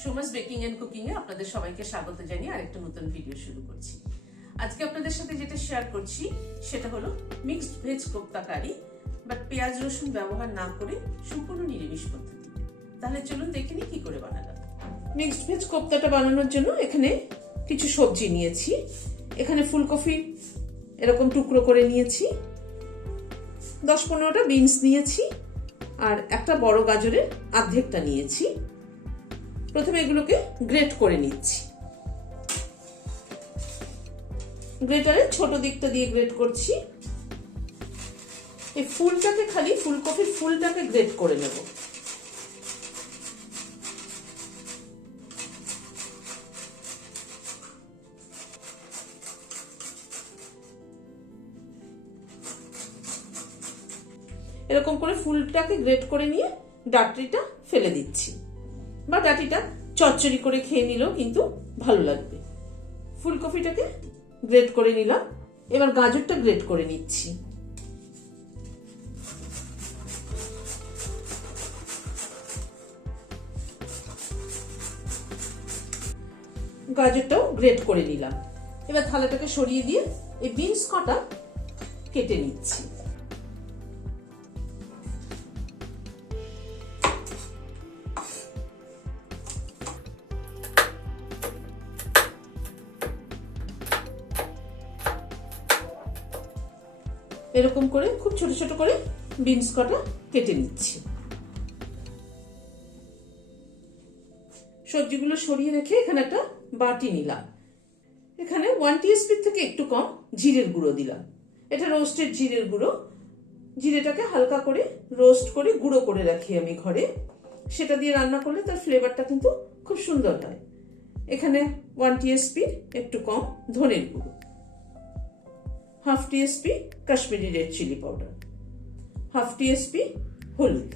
Suma's baking and cooking এ আপনাদের সবাইকে স্বাগত জানিয়ে আরেকটা নতুন ভিডিও শুরু করছি। আজকে আপনাদের সাথে যেটা শেয়ার করছি সেটা হলো mixed veg kofta curry, but পেঁয়াজ রসুন ব্যবহার না করে সম্পূর্ণ নিরামিষ পদ্ধতিতে। তাহলে চলুন দেখে নিই কি করে বানালাম। মিক্সড ভেজ কোপ্তাটা বানানোর জন্য এখানে কিছু সবজি নিয়েছি। এখানে ফুলকপি এরকম টুকরো করে নিয়েছি, 10-15টা বিনস নিয়েছি, আর একটা বড় গাজরের অর্ধেকটা নিয়েছি। প্রথমে এগুলোকে গ্রেট করে নিচ্ছি। গ্রেটারে ছোট দিকটা দিয়ে গ্রেট করছি। এই ফুলটাকে খালি ফুলকপির ফুলটাকে গ্রেট করে নেব। এরকম করে ফুলটাকে গ্রেট করে নিয়ে ডাঁটিটা ফেলে দিচ্ছি, বা ডাঁটিটা চচ্চড়ি করে খেয়ে নিলেও কিন্তু ভালো লাগবে। ফুলকপিটাকে গ্রেট করে নিলাম, এবার গাজরটা গ্রেট করে নিচ্ছি। গাজরটাও গ্রেট করে নিলাম। এবার থালাটাকে সরিয়ে দিয়ে এই বিনস কটা কেটে নিচ্ছি। এরকম করে খুব ছোট ছোট করে বিনস কটা কেটে নিচ্ছি। সবজিগুলো সরিয়ে রেখে এখানে একটা বাটি নিলাম। এখানে 1 টিস্পুন থেকে একটু কম জিরের গুঁড়ো দিলাম। এটা রোস্টেড জিরের গুঁড়ো। জিরেটাকে হালকা করে রোস্ট করে গুঁড়ো করে রাখি আমি ঘরে। সেটা দিয়ে রান্না করলে তার ফ্লেভারটা কিন্তু খুব সুন্দর হয়। এখানে 1 টিস্পুন একটু কম ধনের গুঁড়ো, 1/2 teaspoon Kashmiri red chilli powder, 1/2 teaspoon হলুদ,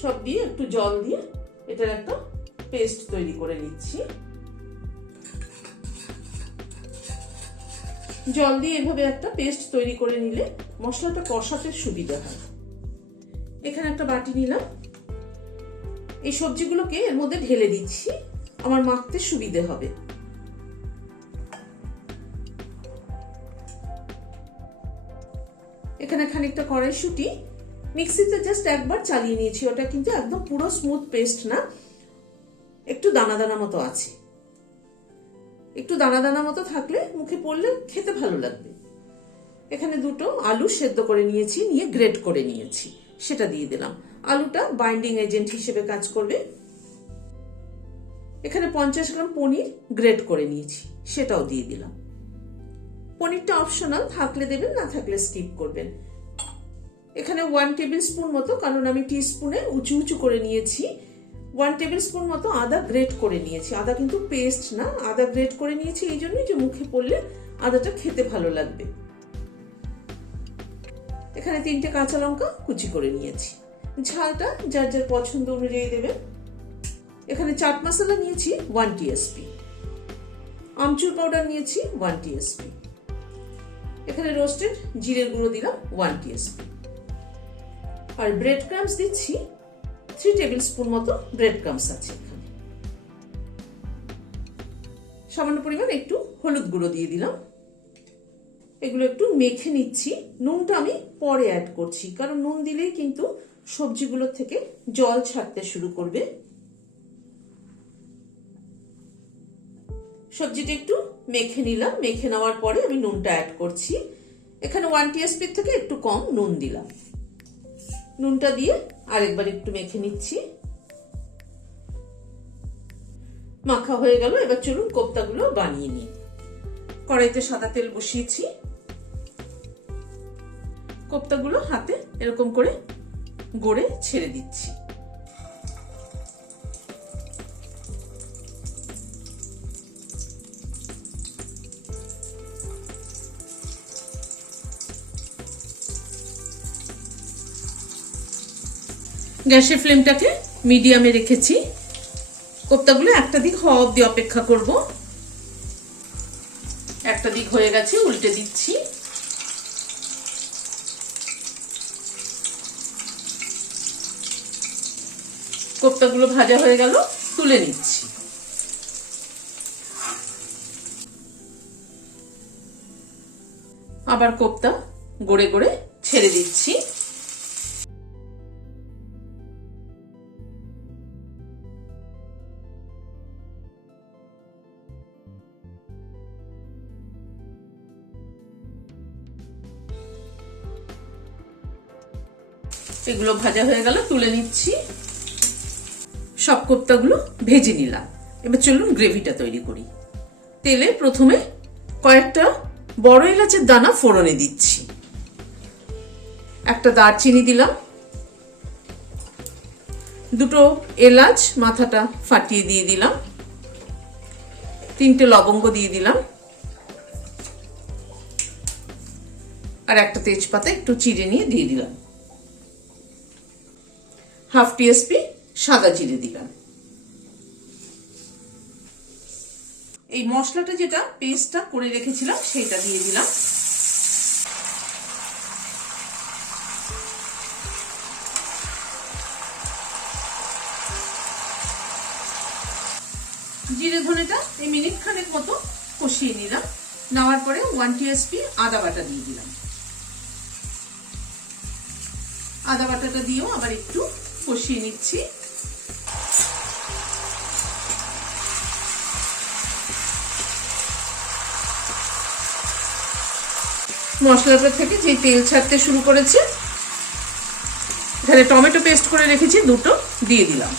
সব দিয়ে একটু জল দিয়ে এটার একটা পেস্ট তৈরি করে নিচ্ছি। জল দিয়ে এভাবে একটা পেস্ট তৈরি করে নিলে মশলাটা কষাতে সুবিধা হয়। এখানে একটা বাটি নিলাম, এই সবজিগুলোকে এর মধ্যে ঢেলে দিচ্ছি, আমার মাখতে সুবিধে হবে। এখানে খানিকটা কড়াইশুঁটি মিক্সিতে জাস্ট একবার চালিয়ে নিয়েছি, ওটা কিন্তু একদম পুরো স্মুথ পেস্ট না, একটু দানা দানা মতো আছে। একটু দানা দানা মতো থাকলে মুখে পড়লে খেতে ভালো লাগবে। এখানে 2টো আলু সেদ্ধ করে নিয়েছি, নিয়ে গ্রেট করে নিয়েছি, সেটা দিয়ে দিলাম। আলুটা বাইন্ডিং এজেন্ট হিসেবে কাজ করবে। এখানে 50 গ্রাম পনির গ্রেট করে নিয়েছি, সেটাও দিয়ে দিলাম। পনিরটা অপশনাল, থাকলে দেবেন, না থাকলে স্কিপ করবেন। এখানে 1 টেবিল স্পুন মতো, কারণ আমি টিস্পুনে উঁচু উঁচু করে নিয়েছি, 1 টেবিল স্পুন মতো আদা গ্রেট করে নিয়েছি। আদা কিন্তু পেস্ট না, আদা গ্রেট করে নিয়েছি এই জন্যই যে মুখে পড়লে আদাটা খেতে ভালো লাগবে। এখানে 3টে কাঁচা লঙ্কা কুচি করে নিয়েছি। ঝালটা যার যার পছন্দ অনুযায়ী দেবেন। এখানে চাট মশলা নিয়েছি 1 টিস্পুন, আমচুর পাউডার নিয়েছি 1 টিস্পুন। এখানে রোস্টেড জিরের গুঁড়ো দিলাম 1 টিস্পুন, আর ব্রেড ক্রাম্বস দিচ্ছি 3 টেবিল স্পুন মতো ব্রেড ক্রাম্বস আছে এখানে। সামান্য পরিমাণ একটু হলুদ গুঁড়ো দিয়ে দিলাম। এগুলো একটু মেখে নিচ্ছি। নুনটা আমি পরে অ্যাড করছি, কারণ নুন দিলেই কিন্তু সবজিগুলো থেকে জল ছাড়তে শুরু করবে। সবজিটা একটু মেখে নিলাম, মেখে নেওয়ার পরে আমি নুনটা অ্যাড করছি। এখানে 1 টিস্পুন থেকে একটু কম নুন দিলাম। নুনটা দিয়ে আরেকবার একটু মেখে নিচ্ছি। মাখা হয়ে গেল, এবার চলুন কোপ্তাগুলো বানিয়ে নিই। কড়াইতে সাদা তেল বসিয়েছি। কোপ্তাগুলো হাতে এরকম করে গড়ে ছেড়ে দিচ্ছি। গ্যাসের ফ্লেমটাকে মিডিয়ামে রেখেছি। কোপ্তাগুলো একটা দিক হওয়া অবধি অপেক্ষা করব। একটা দিক হয়ে গেছে, উল্টে দিচ্ছি। কোপ্তাগুলো ভাজা হয়ে গেল। তুলে নিচ্ছি। আবার কোপ্তা গড়ে গড়ে ছেড়ে দিচ্ছি। এগুলো ভাজা হয়ে গেল, তুলে নিচ্ছি। সব কোপ্তাগুলো ভেজে নিলাম। এবার চলুন গ্রেভিটা তৈরি করি। তেলে প্রথমে কয়েকটা বড় এলাচের দানা ফোড়নে দিচ্ছি। একটা দারচিনি দিলাম, দুটো এলাচ মাথাটা ফাটিয়ে দিয়ে দিলাম, 3টে লবঙ্গ দিয়ে দিলাম, আর একটা তেজপাতা একটু চিড়ে নিয়ে দিয়ে দিলাম। হাফ টিস্পুন সাদা জিরে দিলাম। এই মশলাটা যেটা পেস্টটা করে রেখেছিলাম সেটা দিয়ে দিলাম। জিরে ধনেটা এই মিনিট খানেক মতো কষিয়ে নিলাম। নেওয়ার পরে 1 টিস্পুন আদা বাটা দিয়ে দিলাম। আদা বাটাটা দিয়েও আবার একটু কষিয়ে নিচ্ছি। মশলাটা থেকে যে তেল ছাড়তে শুরু করেছে, এখানে টমেটো পেস্ট করে রেখেছি, দুটো দিয়ে দিলাম।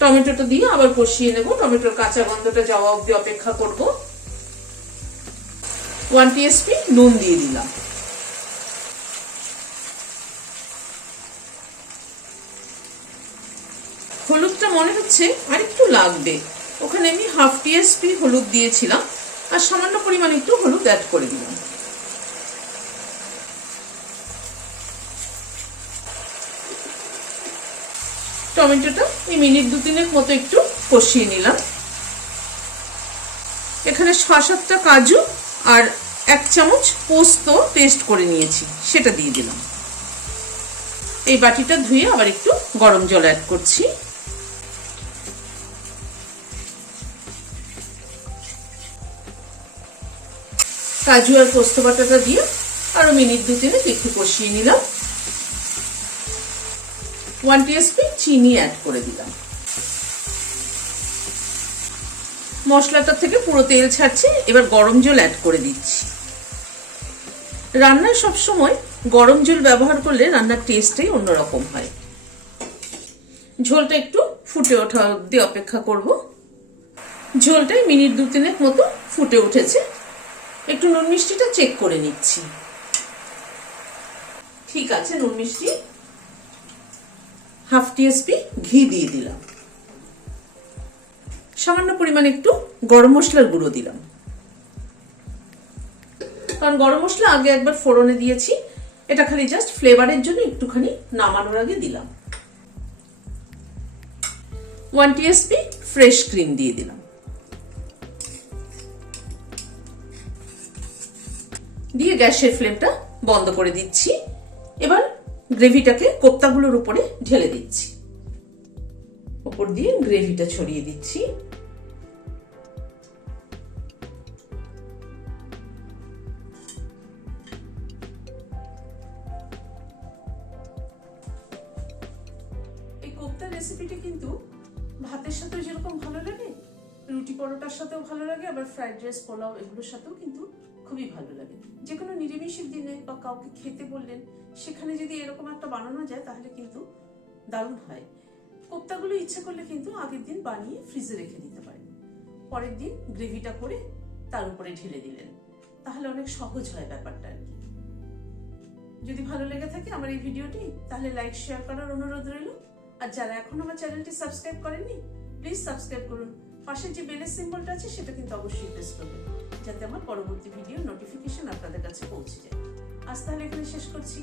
টমেটোটা দিয়ে আবার কষিয়ে নেব। টমেটোর কাঁচা গন্ধটা যাওয়া অবধি অপেক্ষা করব। 1 টিস্পুন নুন দিয়ে দিলাম। হলুদটা মনে হচ্ছে আর একটু লাগবে, ওখানে আমি হাফ টিস্পুন হলুদ দিয়েছিলাম, আর সামান্য পরিমাণে একটু হলুদ অ্যাড করে দিলাম। টমেটোটা এই মিনিট 2-3 মতো একটু কষিয়ে নিলাম। এখানে 6-7টা কাজু আর 1 চামচ পোস্ত পেস্ট করে নিয়েছি, সেটা দিয়ে দিলাম। এই বাটিটা ধুয়ে আবার একটু গরম জল অ্যাড করছি। কাজু আর পোস্ত বাটাটা দিয়ে আরো মিনিট 2-3 একটু কষিয়ে নিলাম। 1 টিস্পুন চিনি অ্যাড করে দিলাম। মশলাটা থেকে পুরো তেল ছাড়ছে, এবার গরম জল অ্যাড করে দিচ্ছি। রান্নায় সবসময় গরম জল ব্যবহার করলে রান্নার টেস্টটাই অন্যরকম হয়। ঝোলটা একটু ফুটে ওঠা অবধি অপেক্ষা করব। ঝোলটাই মিনিট 2-3 মতো ফুটে উঠেছে। একটু নুন মিষ্টিটা চেক করে নিচ্ছি। ঠিক আছে নুন মিষ্টি। হাফ টিস্পুন ঘি দিয়ে দিলাম। সামান্য পরিমাণে একটু গরম মশলার গুঁড়ো দিলাম, কারণ গরম মশলা আগে একবার ফোড়নে দিয়েছি, এটা খালি জাস্ট ফ্লেভারের জন্য একটুখানি নামানোর আগে দিলাম। 1 টিস্পুন ফ্রেশ ক্রিম দিয়ে দিলাম। দিয়ে গ্যাসের ফ্লেমটা বন্ধ করে দিচ্ছি। এবার গ্রেভিটাকে কোপ্তাগুলোর উপরে ঢেলে দিচ্ছি। উপর দিয়ে গ্রেভিটা ছড়িয়ে দিচ্ছি। এই কোপ্তার রেসিপিটা কিন্তু ভাতের সাথেও যেরকম ভালো লাগে, রুটি পরোটার সাথেও ভালো লাগে, আবার ফ্রাইড রাইস পোলাও এগুলোর সাথেও কিন্তু খুবই ভালো লাগে। যে কোনো নিরামিষের দিনে বা কাউকে খেতে বললেন, সেখানে যদি এরকম একটা বানানো যায় তাহলে কিন্তু দারুণ হয়। কোপ্তাগুলো ইচ্ছে করলে কিন্তু আগের দিন বানিয়ে ফ্রিজে রেখে দিতে পারেন, পরের দিন গ্রেভিটা করে তার উপরে ঢেলে দিলেন, তাহলে অনেক সহজ হয় ব্যাপারটা আর কি। যদি ভালো লেগে থাকে আমার এই ভিডিওটি, তাহলে লাইক শেয়ার করার অনুরোধ রইল। আর যারা এখনো আমার চ্যানেলটি সাবস্ক্রাইব করেননি, প্লিজ সাবস্ক্রাইব করুন। পাশে যে বেলের সিম্বলটা আছে সেটা কিন্তু অবশ্যই প্রেস করবেন, যাতে আমার পরবর্তী ভিডিও নোটিফিকেশন আপনাদের কাছে পৌঁছে যায়। আজ তাহলে এখানে শেষ করছি।